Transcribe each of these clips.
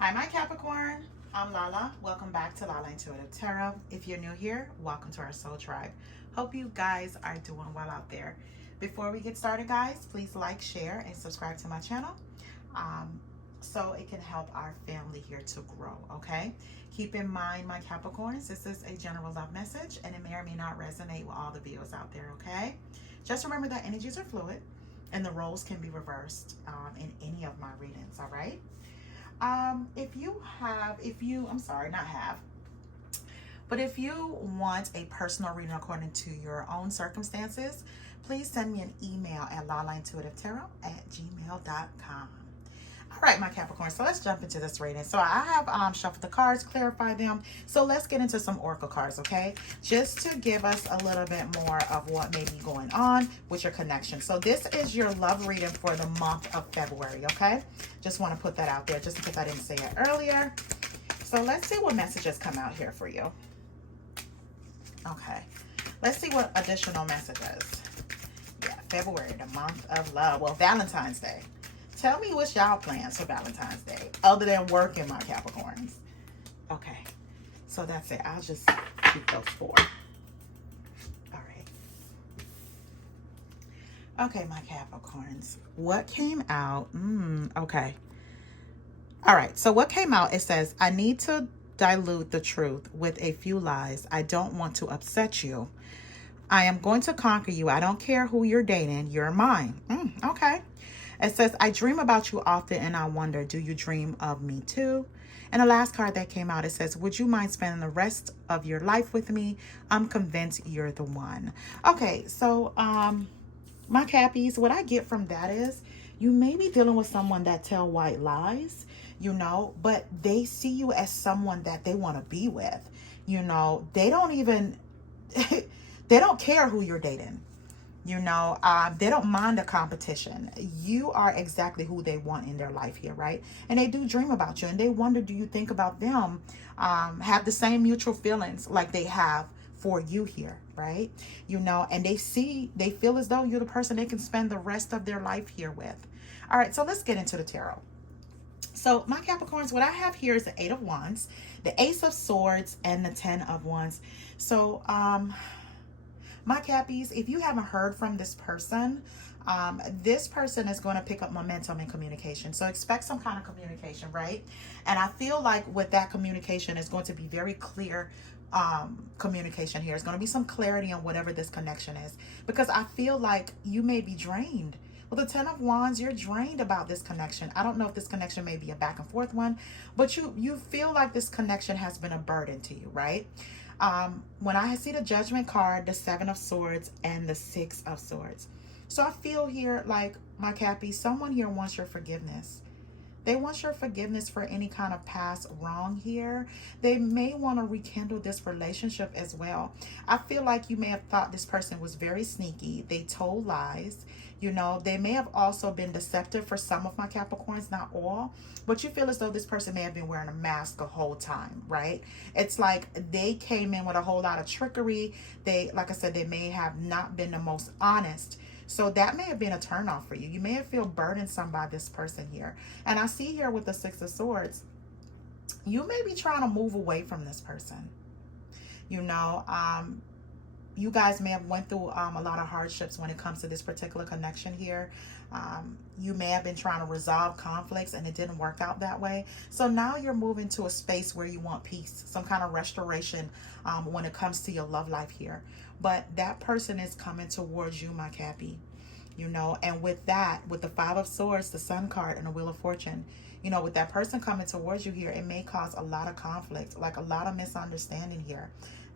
Hi, my Capricorn. I'm Lala. Welcome back to LaLaIntuitiveTarot. If you're new here, welcome to our soul tribe. Hope you guys are doing well out there. Before we get started, guys, please like, share, and subscribe to my channel so it can help our family here to grow, okay? Keep in mind, my Capricorns, this is a general love message, and it may or may not resonate with all the videos out there, okay? Just remember that energies are fluid, and the roles can be reversed in any of my readings, all right? If you want a personal reading according to your own circumstances, please send me an email at LaLaIntuitiveTarot@gmail.com. All right, my Capricorn, so let's jump into this reading. So I have shuffled the cards, clarified them. So let's get into some oracle cards, okay? Just to give us a little bit more of what may be going on with your connection. So this is your love reading for the month of February, okay? Just want to put that out there just because I didn't say it earlier. So let's see what messages come out here for you. Okay, let's see what additional messages. Yeah, February, the month of love. Well, Valentine's Day. Tell me what's y'all plans for Valentine's Day, other than working, my Capricorns. Okay, so that's it. I'll just keep those four. All right. Okay, my Capricorns. What came out? Okay. All right, so what came out, it says, I need to dilute the truth with a few lies. I don't want to upset you. I am going to conquer you. I don't care who you're dating. You're mine. Okay. It says, I dream about you often and I wonder, do you dream of me too? And the last card that came out, it says, would you mind spending the rest of your life with me? I'm convinced you're the one. Okay, so my Cappies, what I get from that is you may be dealing with someone that tell white lies, you know, but they see you as someone that they want to be with. You know, they don't even, they don't care who you're dating. You know, they don't mind the competition. You are exactly who they want in their life here, right? And they do dream about you and they wonder, do you think about them, have the same mutual feelings like they have for you here, right? You know, and they feel as though you're the person they can spend the rest of their life here with. All right, so let's get into the tarot. So my Capricorns, what I have here is the Eight of Wands, the Ace of Swords, and the Ten of Wands. So, my Cappies, if you haven't heard from this person is going to pick up momentum in communication. So expect some kind of communication, right? And I feel like with that communication is going to be very clear communication here. It's going to be some clarity on whatever this connection is. Because I feel like you may be drained. With the Ten of Wands, you're drained about this connection. I don't know if this connection may be a back and forth one, but you feel like this connection has been a burden to you, right? When I see the Judgment card, the Seven of Swords, and the Six of Swords. So I feel here like, my Cappy, someone here wants your forgiveness. They want your forgiveness for any kind of past wrong here. They may want to rekindle this relationship as well. I feel like you may have thought this person was very sneaky. They told lies. You know, they may have also been deceptive for some of my Capricorns, not all. But you feel as though this person may have been wearing a mask the whole time, right? It's like they came in with a whole lot of trickery. They, like I said, they may have not been the most honest. So that may have been a turnoff for you. You may have feel burdensome by this person here. And I see here with the Six of Swords, you may be trying to move away from this person. You know, you guys may have went through a lot of hardships when it comes to this particular connection here. You may have been trying to resolve conflicts and it didn't work out that way. So now you're moving to a space where you want peace, some kind of restoration when it comes to your love life here. But that person is coming towards you, my Cappy. You know, and with that, with the Five of Swords, the Sun card, and the Wheel of Fortune, you know, with that person coming towards you here, it may cause a lot of conflict, like a lot of misunderstanding here.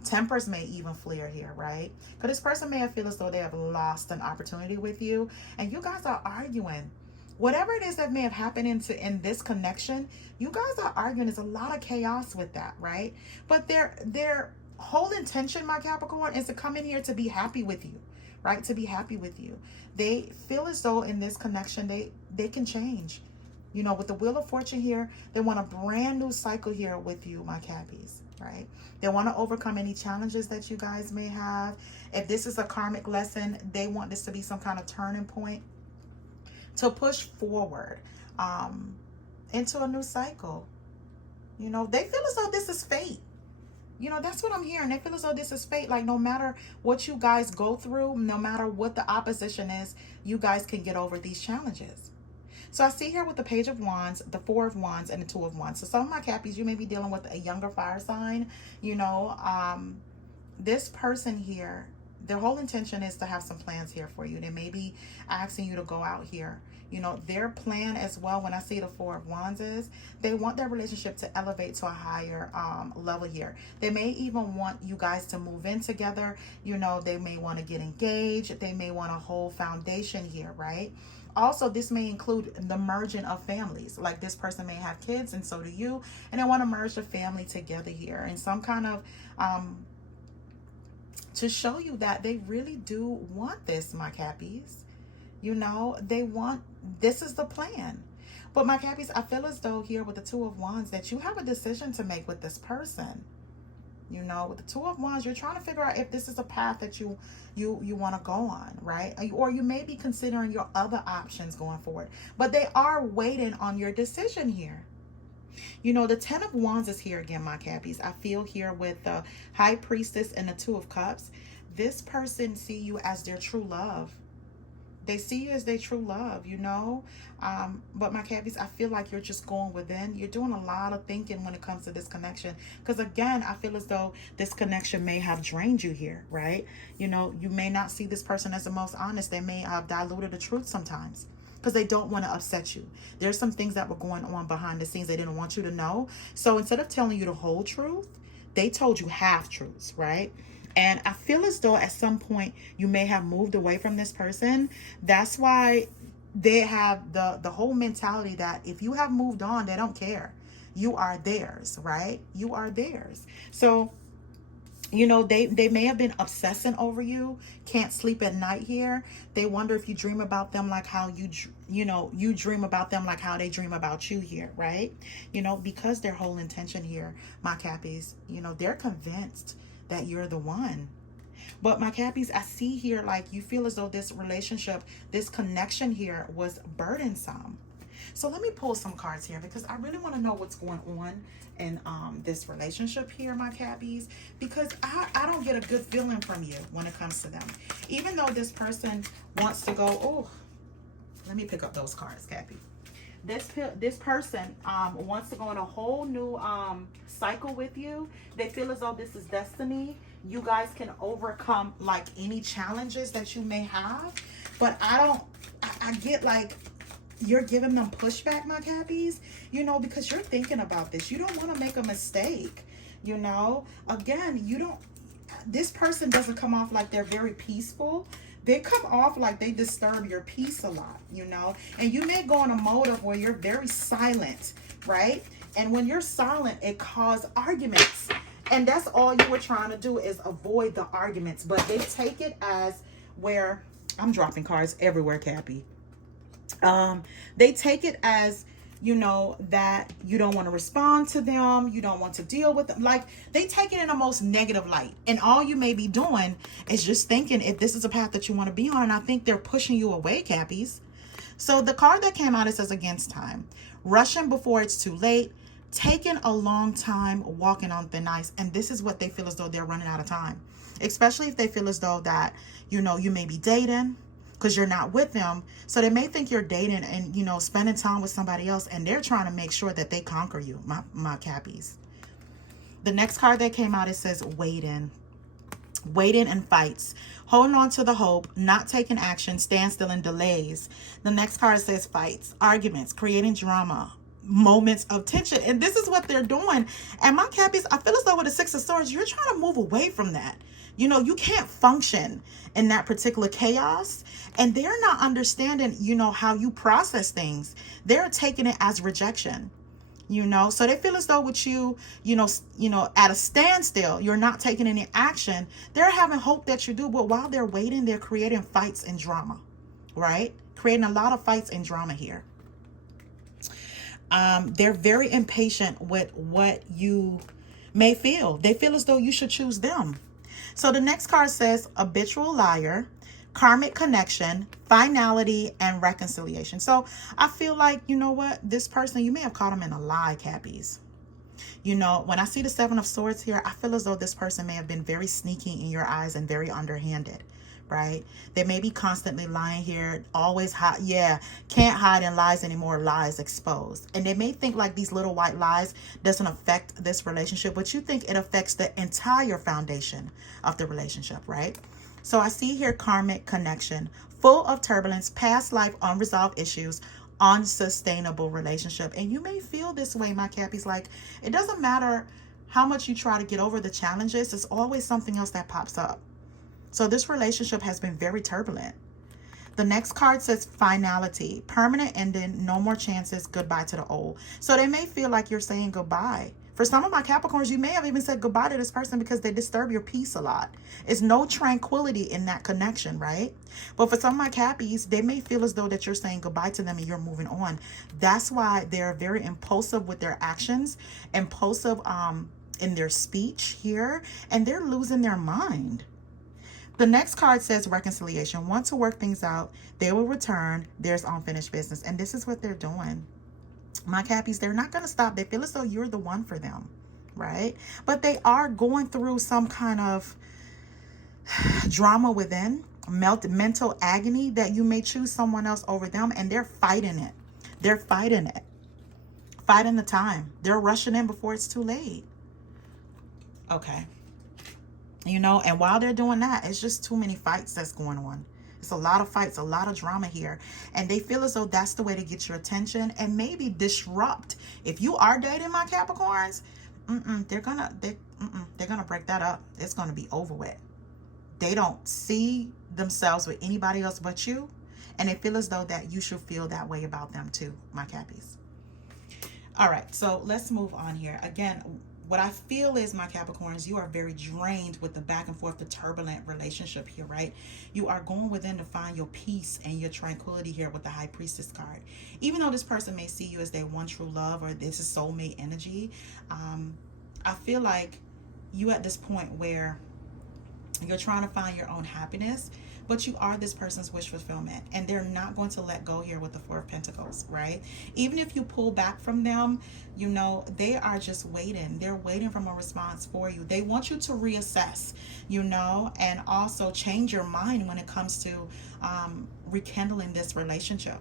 Tempers may even flare here, right? Because this person may have feel as though they have lost an opportunity with you and you guys are arguing. Whatever it is that may have happened in this connection, you guys are arguing. There's a lot of chaos with that, right? But their whole intention, my Capricorn, is to come in here to be happy with you, right? To be happy with you. They feel as though in this connection, they can change. You know, with the Wheel of Fortune here, they want a brand new cycle here with you, my Cappies, right? They want to overcome any challenges that you guys may have. If this is a karmic lesson, they want this to be some kind of turning point to push forward into a new cycle. You know, they feel as though this is fate. You know, that's what I'm hearing. They feel as though this is fate. Like, no matter what you guys go through, no matter what the opposition is, you guys can get over these challenges. So I see here with the Page of Wands, the Four of Wands, and the Two of Wands. So some of my Cappies, you may be dealing with a younger fire sign. You know, this person here, their whole intention is to have some plans here for you. They may be asking you to go out here. You know, their plan as well, when I see the Four of Wands, is they want their relationship to elevate to a higher level here. They may even want you guys to move in together. You know, they may want to get engaged. They may want a whole foundation here, right? Also, this may include the merging of families. Like, this person may have kids and so do you, and they want to merge the family together here in some kind of to show you that they really do want this, my Cappies. You know, they want, this is the plan. But my Cappies, I feel as though here with the Two of Wands that you have a decision to make with this person. You know, with the Two of Wands, you're trying to figure out if this is a path that you want to go on, right? Or you may be considering your other options going forward. But they are waiting on your decision here. You know, the Ten of Wands is here again, my Cappies. I feel here with the High Priestess and the Two of Cups. This person see you as their true love. They see you as their true love, you know. But my Cappies, I feel like you're just going within. You're doing a lot of thinking when it comes to this connection. Because again, I feel as though this connection may have drained you here, right? You know, you may not see this person as the most honest. They may have diluted the truth sometimes because they don't want to upset you. There's some things that were going on behind the scenes they didn't want you to know. So instead of telling you the whole truth, they told you half truths, right? And I feel as though at some point you may have moved away from this person. That's why they have the whole mentality that if you have moved on, they don't care. You are theirs, right? You are theirs. So, you know, they may have been obsessing over you, can't sleep at night here. They wonder if you dream about them like how you dream about them like how they dream about you here, right? You know, because their whole intention here, my Cappies, you know, they're convinced that you're the one. But my Cappies, I see here like you feel as though this relationship, this connection here was burdensome. So let me pull some cards here because I really want to know what's going on in this relationship here, my Cappies, because I don't get a good feeling from you when it comes to them. Even though this person wants to go, oh, let me pick up those cards, Cappy. This person wants to go on a whole new cycle with you. They feel as though this is destiny. You guys can overcome like any challenges that you may have. But I get like you're giving them pushback, my Cappies, you know, because you're thinking about this. You don't want to make a mistake, you know. Again, this person doesn't come off like they're very peaceful. They come off like they disturb your peace a lot, you know. And you may go in a mode of where you're very silent, right? And when you're silent, it causes arguments. And that's all you were trying to do is avoid the arguments. But they take it as where, I'm dropping cards everywhere, Cappy. They take it as, you know, that you don't want to respond to them. You don't want to deal with them. Like, they take it in the most negative light. And all you may be doing is just thinking if this is a path that you want to be on. And I think they're pushing you away, Cappies. So the card that came out, it says against time. Rushing before it's too late. Taking a long time, walking on thin ice. And this is what they feel as though they're running out of time. Especially if they feel as though that, you know, you may be dating because you're not with them. So they may think you're dating and, you know, spending time with somebody else, and they're trying to make sure that they conquer you, my Cappies. The next card that came out, it says waiting. Waiting and fights. Holding on to the hope, not taking action, standstill and delays. The next card says fights, arguments, creating drama, moments of tension. And this is what they're doing. And my Cappies, I feel as though with the Six of Swords, you're trying to move away from that. You know, you can't function in that particular chaos. And they're not understanding, you know, how you process things. They're taking it as rejection, you know. So they feel as though with you, you know, at a standstill, you're not taking any action. They're having hope that you do. But while they're waiting, they're creating fights and drama, right? Creating a lot of fights and drama here. They're very impatient with what you may feel. They feel as though you should choose them. So the next card says habitual liar, karmic connection, finality, and reconciliation. So I feel like, you know what, this person, you may have caught them in a lie, Cappies. You know, when I see the Seven of Swords here, I feel as though this person may have been very sneaky in your eyes and very underhanded, right? They may be constantly lying here, always hide. Yeah, can't hide in lies anymore, lies exposed. And they may think like these little white lies doesn't affect this relationship, but you think it affects the entire foundation of the relationship, right? So I see here karmic connection, full of turbulence, past life, unresolved issues, unsustainable relationship. And you may feel this way, my Cappies, like it doesn't matter how much you try to get over the challenges, it's always something else that pops up. So this relationship has been very turbulent. The next card says finality, permanent ending, no more chances, goodbye to the old. So they may feel like you're saying goodbye. For some of my Capricorns, you may have even said goodbye to this person because they disturb your peace a lot. It's no tranquility in that connection, right? But for some of my Cappies, they may feel as though that you're saying goodbye to them and you're moving on. That's why they're very impulsive with their actions, impulsive in their speech here, and they're losing their mind. The next card says reconciliation. Want to work things out, they will return. There's unfinished business. And this is what they're doing. My Cappies, they're not going to stop. They feel as though you're the one for them, right? But they are going through some kind of drama within, mental agony that you may choose someone else over them, and they're fighting it. They're fighting it. Fighting the time. They're rushing in before it's too late. Okay. You know, and while they're doing that, it's just too many fights that's going on. It's a lot of fights, a lot of drama here. And they feel as though that's the way to get your attention and maybe disrupt. If you are dating my Capricorns, they're gonna break that up. It's gonna be over with. They don't see themselves with anybody else but you. And they feel as though that you should feel that way about them too, my Cappies. All right, so let's move on here. Again, what I feel is, my Capricorns, you are very drained with the back and forth, the turbulent relationship here, right? You are going within to find your peace and your tranquility here with the High Priestess card. Even though this person may see you as their one true love or this is soulmate energy, I feel like you at this point where you're trying to find your own happiness, but you are this person's wish fulfillment, and they're not going to let go here with the Four of Pentacles, right? Even if you pull back from them, you know, they are just waiting. They're waiting for a response for you. They want you to reassess, you know, and also change your mind when it comes to rekindling this relationship.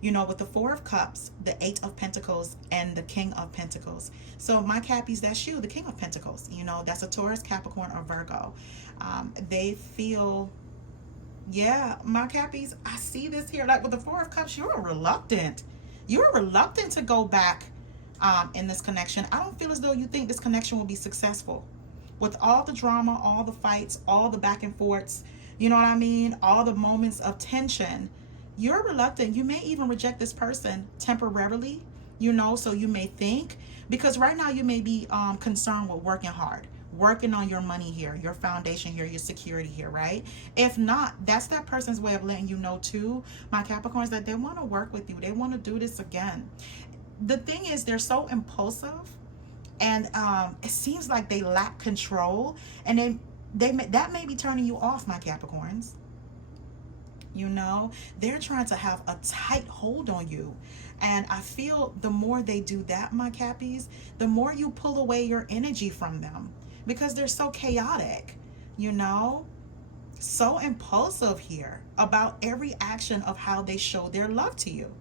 You know, with the Four of Cups, the Eight of Pentacles, and the King of Pentacles. So my Cappies, that's you, the King of Pentacles. You know, that's a Taurus, Capricorn, or Virgo. They feel, yeah, my Cappies, I see this here. Like with the Four of Cups, you're reluctant. You're reluctant to go back in this connection. I don't feel as though you think this connection will be successful. With all the drama, all the fights, all the back and forths, you know what I mean? All the moments of tension. You're reluctant. You may even reject this person temporarily, you know, so you may think, because right now you may be concerned with working hard, working on your money here, your foundation here, your security here, right? If not, that's that person's way of letting you know too, my Capricorns, that they want to work with you. They want to do this again. The thing is, they're so impulsive, and it seems like they lack control, and that may be turning you off, my Capricorns. You know, they're trying to have a tight hold on you. And I feel the more they do that, my Cappies, the more you pull away your energy from them, because they're so chaotic, you know, so impulsive here about every action of how they show their love to you.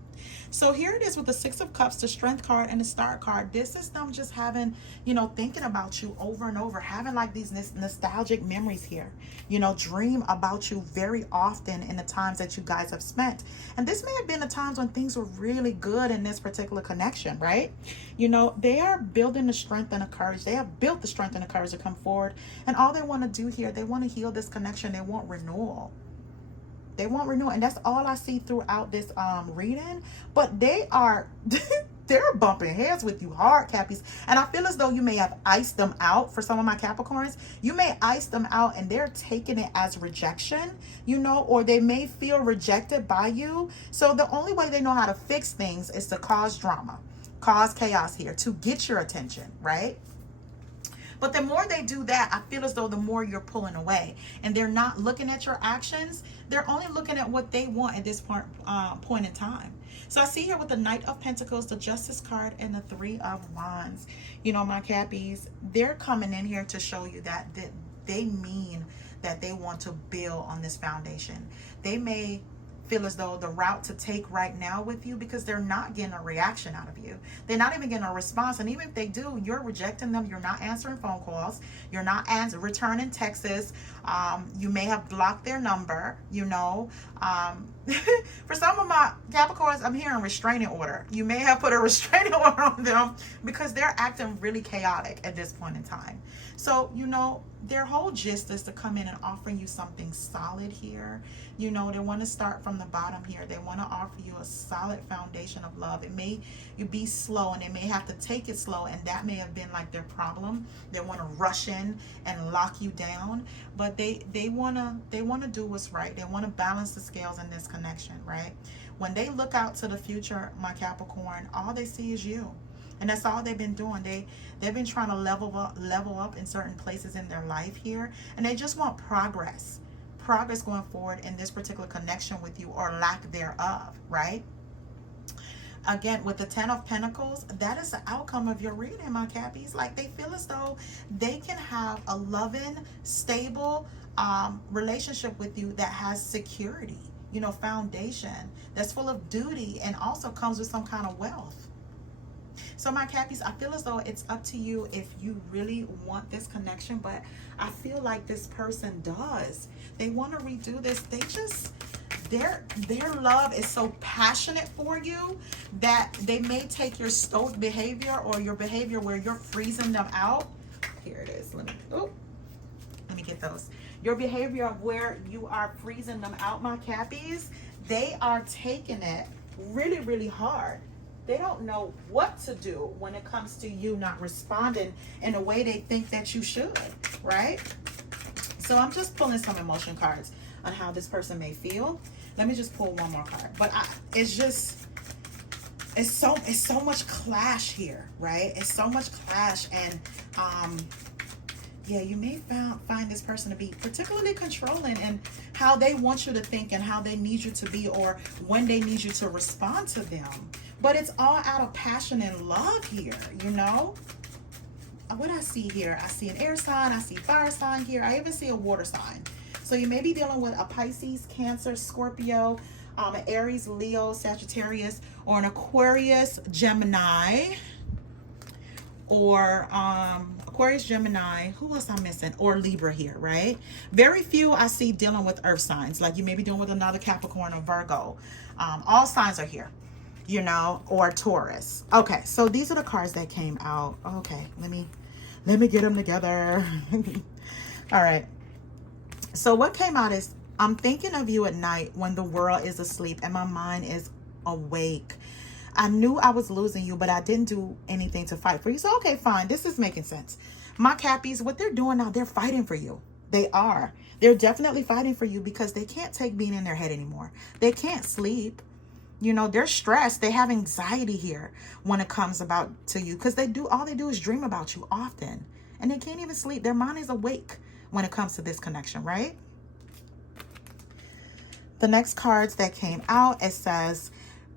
So here it is with the Six of Cups, the Strength card, and the Star card. This is them just having, you know, thinking about you over and over, having like these nostalgic memories here, you know, dream about you very often in the times that you guys have spent. And this may have been the times when things were really good in this particular connection, right? You know, they are building the strength and the courage. They have built the strength and the courage to come forward. And all they want to do here, they want to heal this connection. They want renewal. They want renewal, and that's all I see throughout this reading. But they are they're bumping heads with you hard, Cappies. And I feel as though you may have iced them out. For some of my Capricorns, you may ice them out and they're taking it as rejection, you know, or they may feel rejected by you. So the only way they know how to fix things is to cause drama, cause chaos here to get your attention, right? But the more they do that, I feel as though the more you're pulling away, and they're not looking at your actions. They're only looking at what they want at this point in time. So I see here with the Knight of Pentacles, the Justice card, and the Three of Wands. You know, my Cappies, they're coming in here to show you that they mean that they want to build on this foundation. They may feel as though the route to take right now with you, because they're not getting a reaction out of you. They're not even getting a response. And even if they do, you're rejecting them. You're not answering phone calls. You're not returning texts. You may have blocked their number, you know. For some of my Capricorns, I'm hearing restraining order. You may have put a restraining order on them because they're acting really chaotic at this point in time. So, you know, their whole gist is to come in and offer you something solid here. You know, they want to start from the bottom here. They want to offer you a solid foundation of love. It may be slow, and they may have to take it slow, and that may have been like their problem. They want to rush in and lock you down, but they want to do what's right. They want to balance the scales in this connection, right? When they look out to the future, my Capricorn, all they see is you. And that's all they've been doing. They've been trying to level up in certain places in their life here, and they just want progress going forward in this particular connection with you, or lack thereof, right? Again, with the Ten of Pentacles, that is the outcome of your reading, my Cappies. Like, they feel as though they can have a loving, stable relationship with you that has security, you know, foundation, that's full of duty, and also comes with some kind of wealth. So my Cappies, I feel as though it's up to you if you really want this connection, but I feel like this person does. They want to redo this. They just, their love is so passionate for you that they may take your stoic behavior, or your behavior where you're freezing them out. Here it is. Let me get those. Your behavior of where you are freezing them out, my Cappies, they are taking it really, really hard. They don't know what to do when it comes to you not responding in the way they think that you should, right? So I'm just pulling some emotion cards on how this person may feel. Let me just pull one more card. But it's so much clash here, right? It's so much clash, and yeah, you may find this person to be particularly controlling in how they want you to think and how they need you to be, or when they need you to respond to them. But it's all out of passion and love here, you know? What I see here, I see an air sign, I see fire sign here, I even see a water sign. So you may be dealing with a Pisces, Cancer, Scorpio, an Aries, Leo, Sagittarius, or an Aquarius, Gemini, or Aquarius, Gemini, who else I'm missing? Or Libra here, right? Very few I see dealing with earth signs. Like you may be dealing with another Capricorn or Virgo. All signs are here, you know, or Taurus. Okay, so these are the cards that came out. Okay, let me get them together. All right. So what came out is, I'm thinking of you at night when the world is asleep and my mind is awake. I knew I was losing you, but I didn't do anything to fight for you. So, okay, fine. This is making sense. My Cappies, what they're doing now, they're fighting for you. They are. They're definitely fighting for you because they can't take being in their head anymore. They can't sleep. You know, they're stressed. They have anxiety here when it comes about to you, because all they do is dream about you often, and they can't even sleep. Their mind is awake when it comes to this connection, right? The next cards that came out, it says,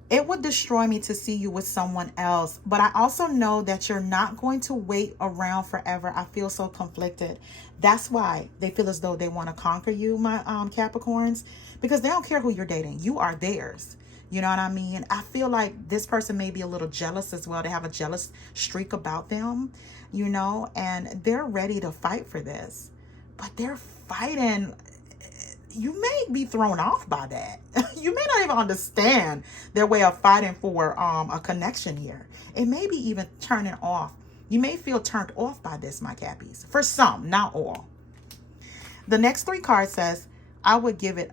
it would destroy me to see you with someone else, but I also know that you're not going to wait around forever. I feel so conflicted. That's why they feel as though they want to conquer you, my Capricorns, because they don't care who you're dating. You are theirs. You know what I mean? I feel like this person may be a little jealous as well. They have a jealous streak about them, you know, and they're ready to fight for this, but they're fighting. You may be thrown off by that. You may not even understand their way of fighting for a connection here. It may be even turning off. You may feel turned off by this, my Cappies. For some, not all. The next three cards says, I would give it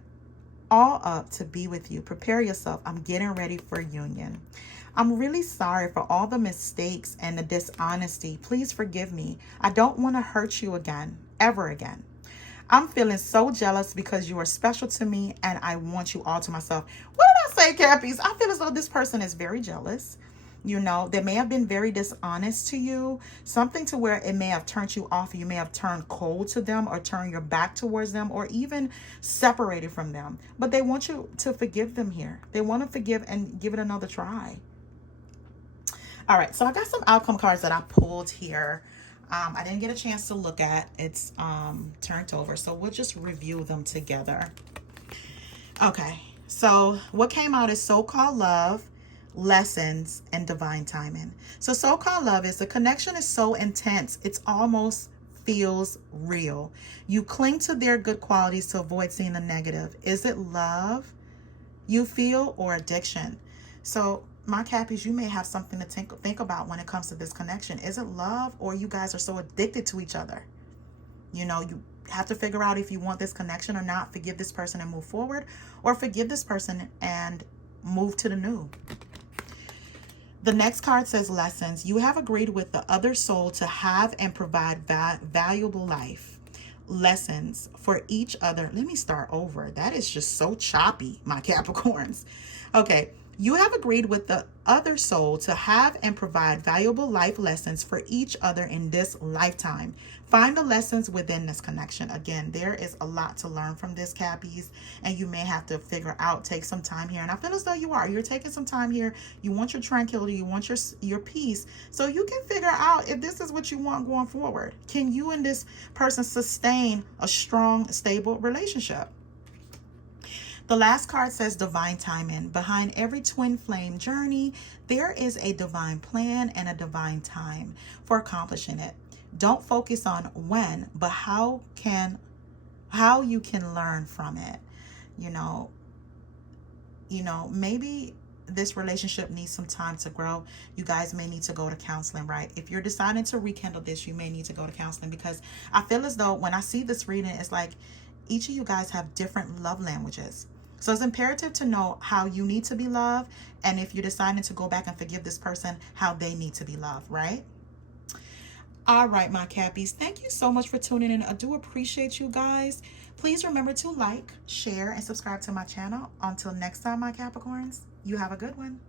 all up to be with you. Prepare yourself. I'm getting ready for union. I'm really sorry for all the mistakes and the dishonesty. Please forgive me. I don't want to hurt you again, ever again. I'm feeling so jealous because you are special to me and I want you all to myself. What did I say, Cappies? I feel as though this person is very jealous. You know, they may have been very dishonest to you, something to where it may have turned you off. You may have turned cold to them or turned your back towards them or even separated from them. But they want you to forgive them here. They want to forgive and give it another try. All right, so I got some outcome cards that I pulled here. I didn't get a chance to look at. It's turned over, so we'll just review them together. Okay, so what came out is so-called love, lessons, and divine timing. So so-called love is the connection is so intense, it's almost feels real. You cling to their good qualities to avoid seeing the negative. Is it love you feel or addiction? So my Cappies, you may have something to think about when it comes to this connection. Is it love, or you guys are so addicted to each other? You know, you have to figure out if you want this connection or not. Forgive this person and move forward, or forgive this person and move to the new. The next card says lessons. You have agreed with the other soul to have and provide valuable life lessons for each other. Let me start over. That is just so choppy, my Capricorns. Okay. You have agreed with the other soul to have and provide valuable life lessons for each other in this lifetime. Find the lessons within this connection. Again, there is a lot to learn from this, Cappies, and you may have to figure out, take some time here. And I feel as though you're taking some time here. You want your tranquility, you want your peace, so you can figure out if this is what you want going forward. Can you and this person sustain a strong, stable relationship? The last card says divine timing. Behind every twin flame journey, there is a divine plan and a divine time for accomplishing it. Don't focus on when, but how you can learn from it. You know, maybe this relationship needs some time to grow. You guys may need to go to counseling, right? If you're deciding to rekindle this, you may need to go to counseling, because I feel as though when I see this reading, it's like each of you guys have different love languages. So it's imperative to know how you need to be loved, and if you're deciding to go back and forgive this person, how they need to be loved, right? All right, my Cappies, thank you so much for tuning in. I do appreciate you guys. Please remember to like, share, and subscribe to my channel. Until next time, my Capricorns, you have a good one.